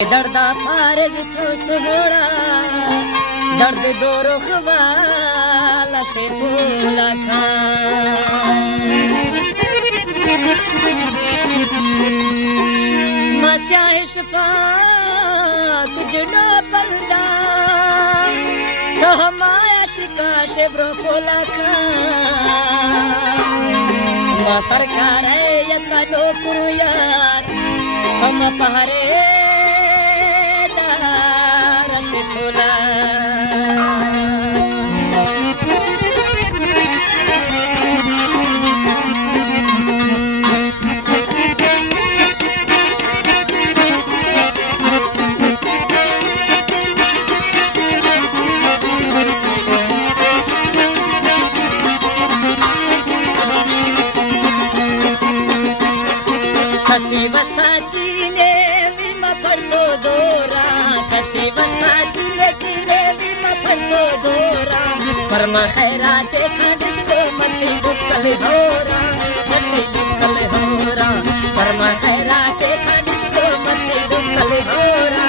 दर्दा फारज तो सुहोड़ा दर्द दो रुखवाला से बोला था मस्याह शफा तुझनो बंदा तो हमाया शिका से ब्रोकोला था मा सरकार है यका नौकरू यार हम पहारे कसी वसाची ने विमा पड़तो दोरा कसी वसाची ने चीने विमा पड़तो दोरा फरमा खैराते खडिस्को मती दुकल होरा फरमा खैराते खडिस्को मती दुकल होरा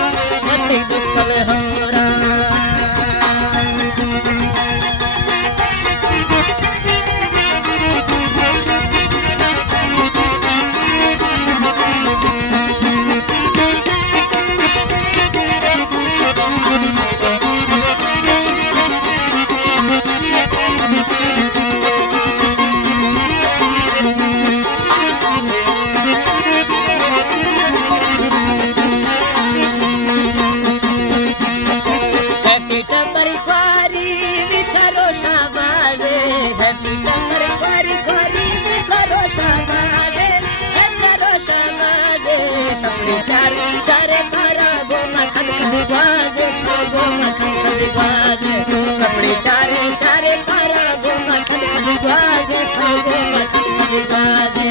चारे पारा गोमा खंड गाजे गोमा खंड गाजे सपड़ी चारे पारा गोमा खंड गाजे गोमा खंड गाजे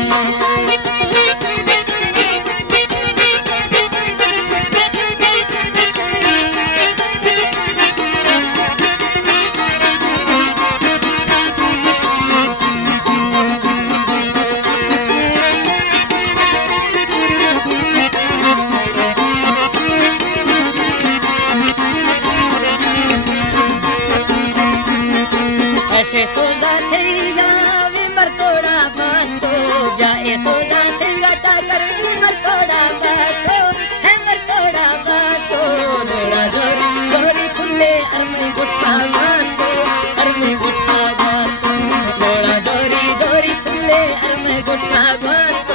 ऐसे सोदा थेगा विमर तोड़ा बास्तो या ए सोदा थेगा चाकर विमर तोड़ा बास्तो है मर तोड़ा बास्तो जोड़ा जोरी फुल्ले अरमे गुठा बास्तो जोड़ा जोरी फुल्ले अरमे गुठा बास्तो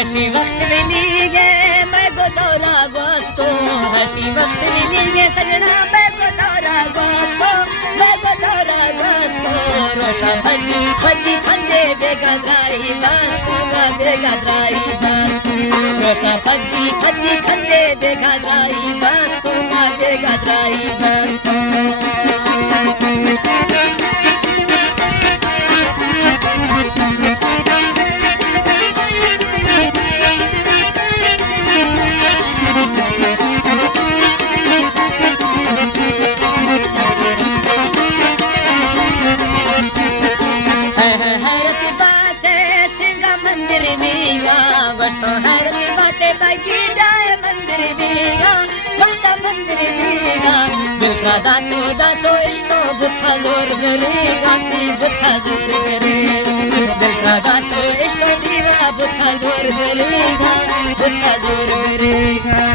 हसी वक्त मिली गए मैं गोदौरा गोस्तो हसी वक्त मिली गए सजना मैं गोदौरा गोस्तो रोशा भजी फंदे बेगा द्राई बास्तो गोशा फजी फजी खंदे देखा जाई बस तो ना देखा जाई बस तो तो हरती बातें बाकी जाए मंदिर बीगा बस्ता मंदिर बीगा दिल का दातो इश्तो बुथा जोर करेगा बुथा जोर करेगा दिल का दातो इश्तो दीवा बुथा जोर करेगा बुथा जोर करेगा